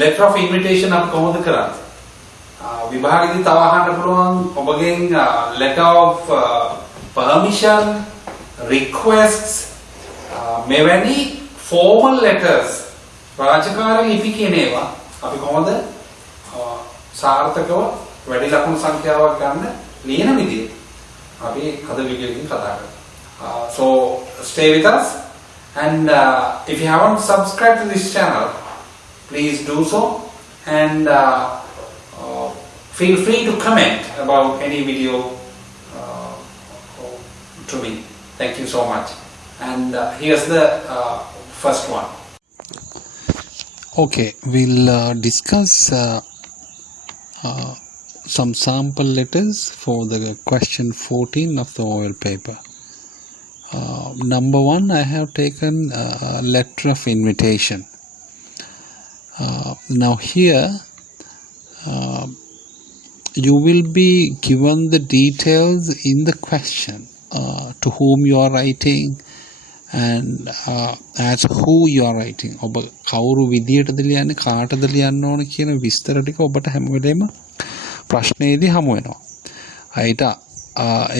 letter of invitation අපි කොහොමද කරන්නේ? විභාගෙදී තව අහන්න පුළුවන් ඔබගෙන් letter of permission, requests, මෙවැනි formal letters රාජකාරී ලිපි කියන ඒවා අපි කොහොමද සාර්ථකව වැඩි ලකුණු සංඛ්‍යාවක් ගන්න ලියන විදිය අපි අද වීඩියෝ එකකින් කතා කරමු. So stay with us, and if you haven't subscribed to this channel, please do so, and feel free to comment about any video to me. Thank you so much. And here's the first one. Okay, we'll discuss some sample letters for the question 14 of the oil paper. Number 1, I have taken a letter of invitation. Now here you will be given the details in the question, to whom you are writing and as who you are writing. ඔබ කවුරු විදියටද ලියන්නේ, කාටද ලියන්න ඕන කියන විස්තර ටික ඔබට හැම වෙලේම ප්‍රශ්නයේදී හමු වෙනවා.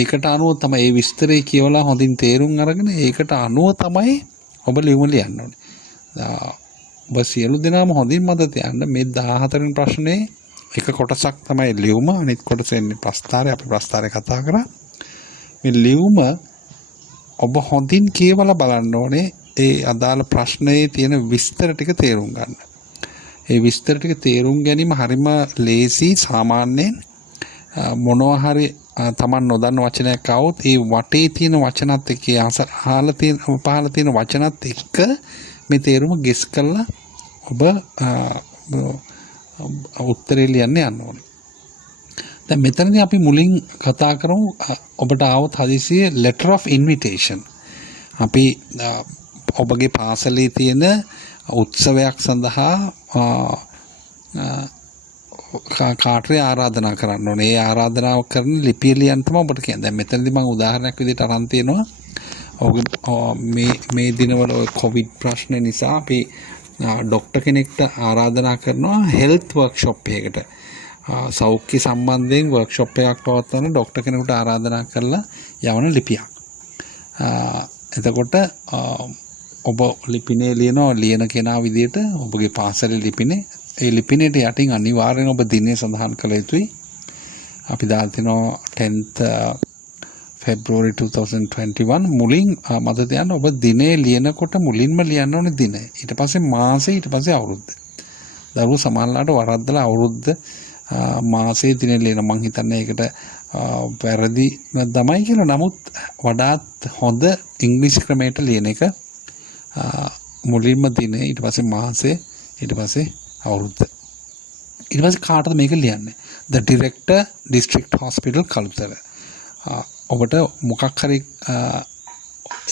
ඒකට අනුව තමයි මේ විස්තරය කියවලා හොඳින් තේරුම් අරගෙන ඒකට අනුව තමයි ඔබ ලියුම ලියන්න ඕනේ. ඔබ සියලු දෙනාම හොඳින් මතක තියාගන්න මේ 14 වෙනි ප්‍රශ්නේ එක කොටසක් තමයි ලියුම, අනිත් කොටස එන්නේ ප්‍රස්තාරය. අපි ප්‍රස්තාරය කතා කරා. මේ ලියුම ඔබ හොඳින් කියවලා බලන්න ඕනේ ඒ අදාළ ප්‍රශ්නයේ තියෙන විස්තර ටික තේරුම් ගන්න. ඒ විස්තර ටික තේරුම් ගැනීම හරිම ලේසි. සාමාන්‍යයෙන් මොනවා හරි තමන් නොදන්න වචනයක් આવොත් ඒ වටේ තියෙන වචනත් එක්ක අහලා තියෙන පහළ තියෙන වචනත් එක්ක මේ තේරුම ගෙස් කරලා ඔබ උත්තරේ ලියන්න යන්න ඕනේ. දැන් මෙතනදී අපි මුලින් කතා කරමු ඔබට ආවොත් හදිසියේ letter of invitation. අපි ඔබගේ පාසලේ තියෙන උත්සවයක් සඳහා කාටරි ආරාධනා කරන්න ඕනේ. ඒ ආරාධනාව කරන ලිපිය ලියන්න තමයි ඔබට කියන්නේ. දැන් මෙතනදී මම උදාහරණයක් විදිහට අරන් තියෙනවා. මේ දිනවල කොවිඩ් ප්‍රශ්න නිසා අපි ડોක්ටර් කෙනෙක්ට ආරාධනා කරනවා හෙල්ත් වර්ක්ෂොප් එකකට. සෞඛ්‍ය සම්බන්ධයෙන් වර්ක්ෂොප් එකක් පවත්වන ડોක්ටර් කෙනෙකුට ආරාධනා කරලා යවන ලිපියක්. එතකොට ඔබ ලිපිනේ ලියන කෙනා විදිහට ඔබගේ පාසලේ ලිපිනේ ඒ ලිපිනේට යටින් අනිවාර්යෙන් ඔබ දිනේ සඳහන් කළ යුතුයි. අපි දාලා තිනවා 10th February 2021. මුලින් මතක තියාගන්න ඔබ දිනේ ලියනකොට මුලින්ම ලියන්න ඕනේ දින. ඊට පස්සේ මාසෙ, ඊට පස්සේ අවුරුද්ද. දරුවෝ සමහරලාට වරද්දලා අවුරුද්ද මාසයේ දිනේ ලියන. මං හිතන්නේ ඒකට වැරදි තමයි කියලා. නමුත් වඩාත් හොඳ ඉංග්‍රීසි ක්‍රමයට ලියන එක. මුලින්ම දිනේ, ඊට පස්සේ මාසෙ, ඊට පස්සේ අවුරුද්ද. ඊට පස්සේ කාටද මේක ලියන්නේ? The Director, District Hospital Kalutara. ඔබට මොකක් හරි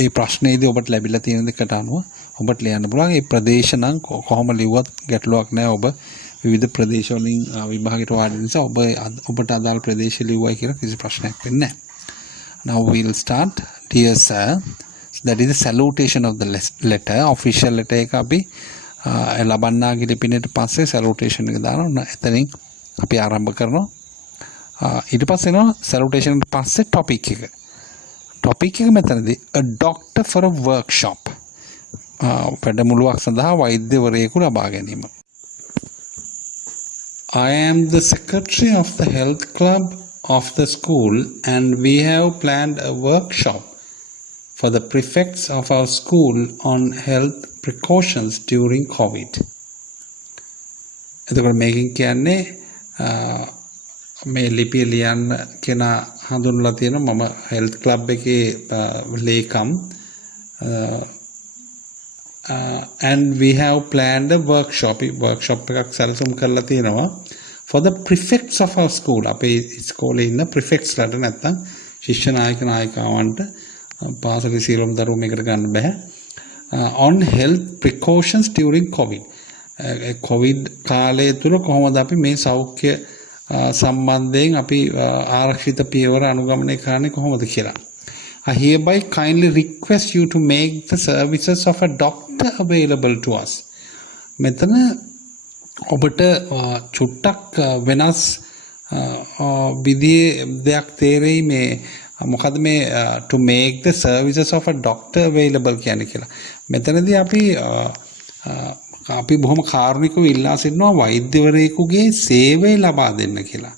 ඒ ප්‍රශ්නේදී ඔබට ලැබිලා තියෙන දෙකට අනුව ඔබට ලියන්න පුළුවන්. ඒ ප්‍රදේශ නම් කොහොම ලිව්වත් ගැටලුවක් නැහැ. ඔබ විවිධ ප්‍රදේශ වලින් විභාගයට වාඩි නිසා ඔබට අදාළ ප්‍රදේශ ලිව්වයි කියලා කිසි ප්‍රශ්නයක් වෙන්නේ නැහැ. Now we'll start. Dear sir, that is the salutation of the letter. Official letter එක අපි ලබන්නාගේ ලිපිනේට පස්සේ salutation එක දානවා. එතනින් අපි ආරම්භ කරනවා. ඊට පස්සේ එනවා salutation එකට පස්සේ topic එක. topic එක මෙතනදී a doctor for a workshop. වැඩමුළුවක් සඳහා වෛද්‍යවරයෙකු ලබා ගැනීම. I am the secretary of the health club of the school, and we have planned a workshop for the prefects of our school on health precautions during COVID. එතකොට මේකෙන් කියන්නේ මේ ලිපිය ලියන්න කෙනා හඳුන්වලා තියෙනවා මම හෙල්ත් ක්ලබ් එකේ ලේකම් and we have planned a workshop එකක් සැලසුම් කරලා තියෙනවා for the prefects of our school. අපේ ඉස්කෝලේ ඉන්න prefects ලට නැත්තම් ශිෂ්‍ය නායක නායිකාවන්ට පාසලේ සියලුම දරුවෝ මේකට ගන්න බෑ. On health precautions during COVID. COVID කාලය තුල කොහොමද අපි මේ සෞඛ්‍ය සම්බන්ධයෙන් අපි ආරක්ෂිත පියවර අනුගමනය කරන්නේ කොහොමද කියලා. I hereby kindly request you to make the services of a doctor available to us. මෙතන ඔබට චුට්ටක් වෙනස් විදිහේ දෙයක් තේරෙයි මේ මොකද මේ to make the services of a doctor available කියන්නේ කියලා. මෙතනදී අපි බොහොම කාරුණිකව ඉල්ලා සිටිනවා වෛද්‍යවරයෙකුගේ සේවය ලබා දෙන්න කියලා.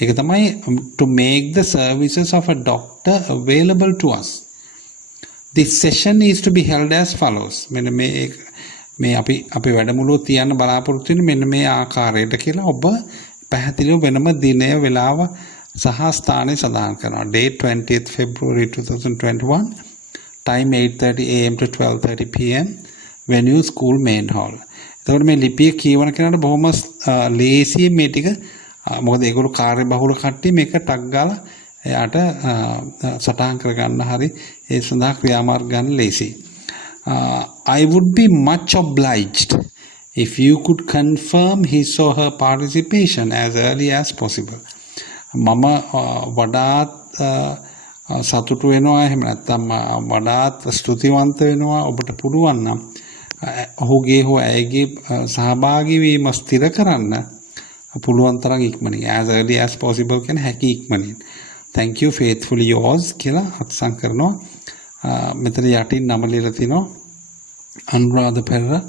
ඒක තමයි to make the services of a doctor available to us. This session is to be held as follows. මෙන්න මේ අපි වැඩමුළුව තියන්න බලාපොරොත්තු වෙන්නේ මෙන්න මේ ආකාරයට කියලා ඔබ පැහැදිලිව වෙනම දිනය වෙලාව සහ ස්ථානය සඳහන් කරනවා. Date 20th February 2021, time 8:30 am to 12:30 pm, venue school main hall. එතකොට මේ ලිපිය කියවන කෙනාට බොහොම ලේසියෙන් මේ ටික මොකද ඒගොල්ලෝ කාර්ය බහුල කට්ටිය මේක ටක් ගාලා එයාට සටහන් කරගන්න හරි ඒ සඳහා ක්‍රියාමාර්ග ගන්න ලේසි. I would be much obliged if you could confirm his or her participation as early as possible. මම වඩාත් සතුටු වෙනවා එහෙම නැත්නම් වඩාත් ස්තුතිවන්ත වෙනවා ඔබට පුළුවන් නම් ඔහුගේ හෝ ඇයගේ සහභාගී වීම ස්ථිර කරන්න පුළුවන් තරම් ඉක්මනින් as early as possible කියන හැකි ඉක්මනින්. Thank you faithfully yours කියලා අත්සන් කරනවා. මෙතන යටින් නම ලියලා තිනවා Anuradha Perera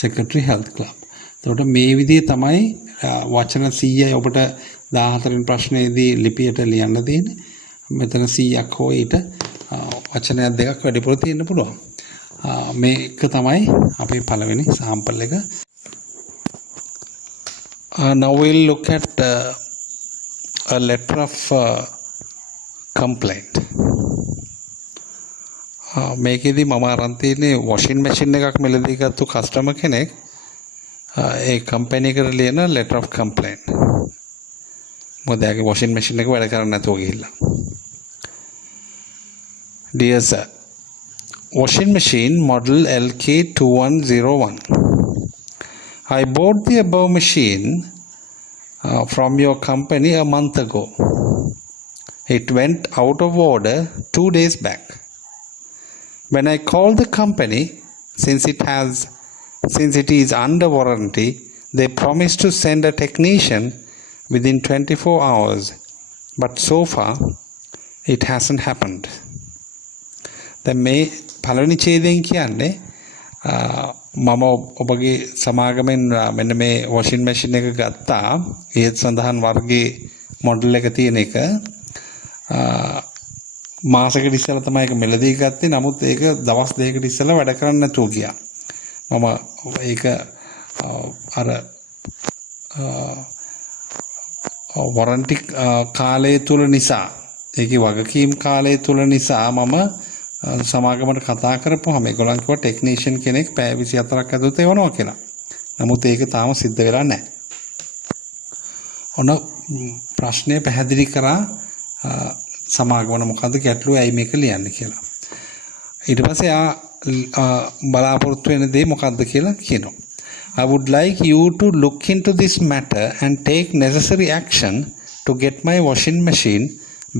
Secretary Health Club. එතකොට මේ විදිහේ තමයි වචන 100යි ඔබට 14 වෙනි ප්‍රශ්නයේදී ලිපියට ලියන්න තියෙන්නේ. මෙතන 100ක් හෝ ඊට වචනයක් දෙකක් වැඩිපුර තියෙන්න පුළුවන්. මේක තමයි අපේ පළවෙනි සාම්පල් එක. Now we'll look at a letter of complaint. මේකෙදි මම අරන් තියෙන්නේ washing machine එකක් මිලදී ගත්තු කස්ටමර් කෙනෙක් ඒ කම්පැනි එකට ලියන letter of complaint. මොකද එයාගේ washing machine එක වැඩ කරන්නේ නැතුව ගිහිල්ලා. Dear sir, washing machine model LK2101. I bought the above machine from your company a month ago. It went out of order 2 days back. When I called the company, since it is under warranty, they promised to send a technician within 24 hours. But so far, it hasn't happened. දැන් මේ පළවෙනි ඡේදයෙන් කියන්නේ මම ඔබගේ සමාගමෙන් මෙන්න මේ washing machine එක ගත්තා. ඒත් සඳහන් වර්ගයේ මොඩල් එක තියෙන එක. මාසෙකට ඉස්සෙල්ලා තමයි ඒක මෙලදී ගත්තේ. නමුත් ඒක දවස් දෙකකට ඉස්සෙල්ලා වැඩ කරන්න නැතුව ගියා. මම ඒක අර වොරන්ටි කාලය තුල නිසා ඒකේ වගකීම් කාලය තුල නිසා මම සමාගමට කතා කරපුවාම ඒගොල්ලන් කිව්වා ටෙක්නීෂියන් කෙනෙක් පැය 24ක් ඇතුළත එවනවා කියලා. නමුත් ඒක තාම සිද්ධ වෙලා නැහැ. ඔන්න ප්‍රශ්නය පැහැදිලි කරා සමාගමන මොකද්ද ගැටලුව ඇයි මේක ලියන්නේ කියලා. ඊට පස්සේ බලාපොරොත්තු වෙන දේ මොකද්ද කියලා කියනවා. I would like you to look into this matter and take necessary action to get my washing machine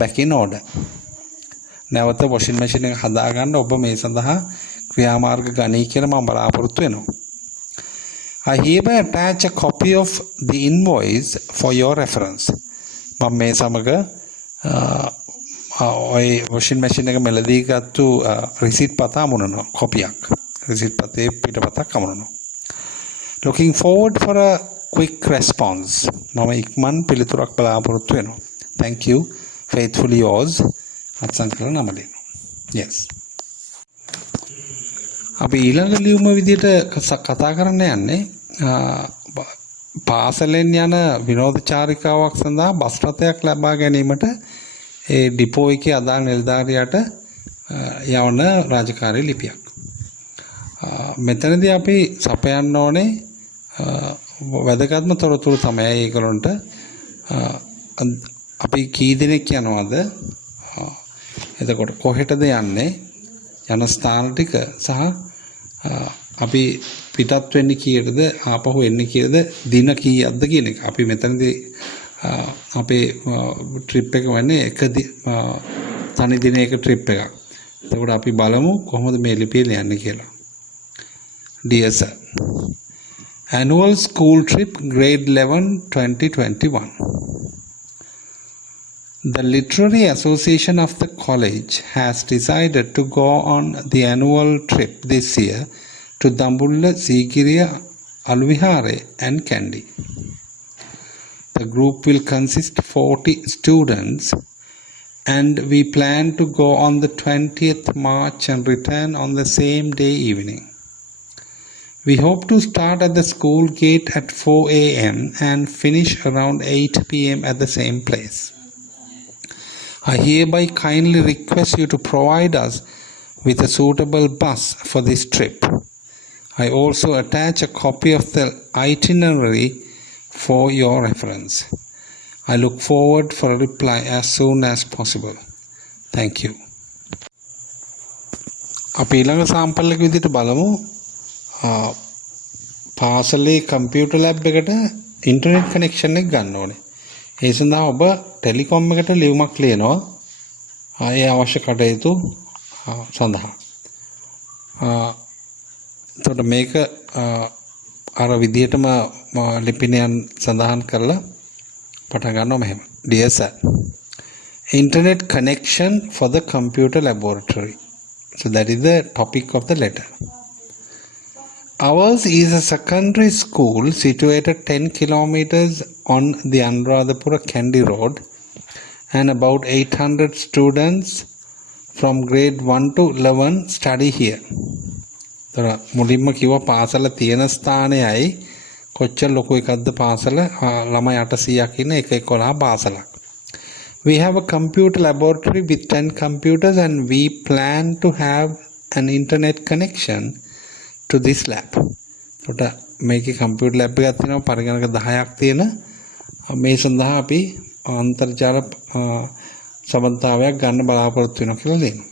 back in order. නැවත washing machine එක හදාගන්න ඔබ මේ සඳහා ක්‍රියාමාර්ග ගනී කියලා මම බලාපොරොත්තු වෙනවා. I hereby attach a copy of the invoice for your reference. මම මේ සමග ඔය washing machine එක මෙලදී ගත්තු receipt පත අමුණනවා කොපියක්. receipt පතේ පිටපතක් අමුණනවා. Looking forward for a quick response. මම ඉක්මන් පිළිතුරක් බලාපොරොත්තු වෙනවා. Thank you. Faithfully yours. අත්සන් කරලා නම දෙනවා. Yes. අපි ඊළඟ ලියුම විදිහට කතා කරන්න යන්නේ පාසලෙන් යන විනෝද චාරිකාවක් සඳහා බස් රථයක් ලබා ගැනීමට ඒ ඩිපෝ එකේ අදාළ නිලධාරියාට යවන රාජකාරී ලිපියක්. මෙතනදී අපි සපයන්න ඕනේ වැදගත්ම තොරතුරු තමයි ඒගොල්ලන්ට අපි කී දෙනෙක් යනවද එතකොට කොහෙටද යන්නේ යන ස්ථාන ටික සහ අපි පිටත් වෙන්නේ කීයටද ආපහු එන්නේ කීයද දින කීයක්ද කියන එක. අපි මෙතනදී අපේ ට්‍රිප් එක වන්නේ එක තනි දිනයක ට්‍රිප් එකක්. එතකොට අපි බලමු කොහොමද මේ ලිපිය ලියන්නේ කියලා. Dear sir, annual school trip grade 11 2021. The Literary Association of the college has decided to go on the annual trip this year to Dambulla, Sigiriya, Alvihare and Kandy. The group will consist 40 students and we plan to go on the 20th March and return on the same day evening. We hope to start at the school gate at 4 a.m. and finish around 8 p.m. at the same place. I hereby kindly request you to provide us with a suitable bus for this trip. I also attach a copy of the itinerary for your reference. I look forward for a reply as soon as possible. Thank you. අපි ඊළඟ sample එක විදිහට බලමු. පාසලේ computer lab එකට internet connection එක ගන්න ඕනේ. ඒ සඳහා ඔබ ටෙලිකොම් එකට ලියුමක් ලියනවා. ඒ අවශ්‍ය කටයුතු සඳහා. එතකොට මේක අර විදිහටම ලිපිනයන් සඳහන් කරලා පටන් ගන්නවා මෙහෙම. Dear sir, internet connection for the computer laboratory. So that is the topic of the letter. Ours is a secondary school situated 10 kilometers on the Anuradhapura Kandy Road, and about 800 students from grade 1 to 11 study here. මුලින්ම කිව්වා පාසල තියෙන ස්ථානයයි කොච්චර ලොකු එකක්ද පාසල ළමයි 800ක් ඉන්න එක 11 පාසලක්. We have a computer laboratory with 10 computers and we plan to have an internet connection to this lab. එතකොට මේකේ කම්පියුටර් ලැබ් එකක් තියෙනවා පරිගණක 10ක් තියෙන. මේ සඳහා අපි අන්තර්ජාල සම්බන්ධතාවයක් ගන්න බලාපොරොත්තු වෙනවා කියලා ලියනවා.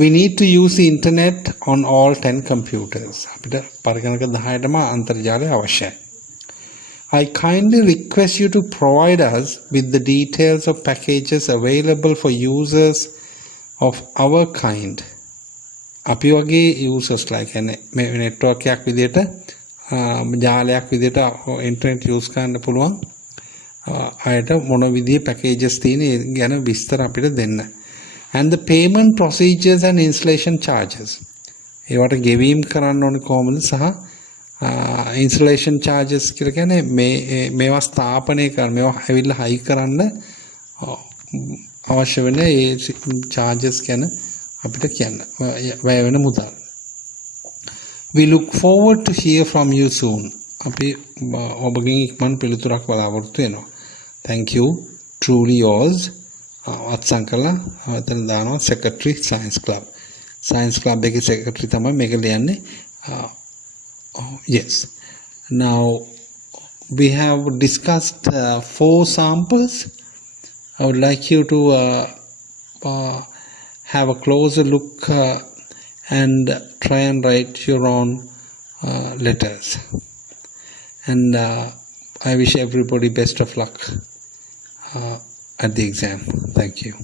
We need to use the internet on all 10 computers. අපිට පරිගණක 10ටම අන්තර්ජාලය අවශ්‍යයි. I kindly request you to provide us with the details of packages available for users of our kind. අපි වගේ users like මේ network එකක් විදිහට ජාලයක් විදිහට internet use කරන්න පුළුවන් අයට මොන විදිහේ packages තියෙන ගැන විස්තර අපිට දෙන්න. And the payment procedures and installation charges. ඒවට ගෙවීම් කරන්න ඕනේ කොහොමද සහ installation charges කියලා කියන්නේ මේවා ස්ථාපනය කරන මේවා ඇවිල්ලා හයි කරන්න අවශ්‍ය වෙන ඒ charges ගැන අපිට කියන්න වැය වෙන මුදල්. We look forward to hear from you soon. අපි ඔබගෙන් ඉක්මන් පිළිතුරක් බලාපොරොත්තු වෙනවා. Thank you. Truly yours. අත්සන් කළා එතන දානවා secretary science club. Science club එකේ secretary තමයි මේක ලියන්නේ. Yes. Now we have discussed 4 samples. I would like you to have a closer look and try and write your own letters. And I wish everybody best of luck at the exam. Thank you.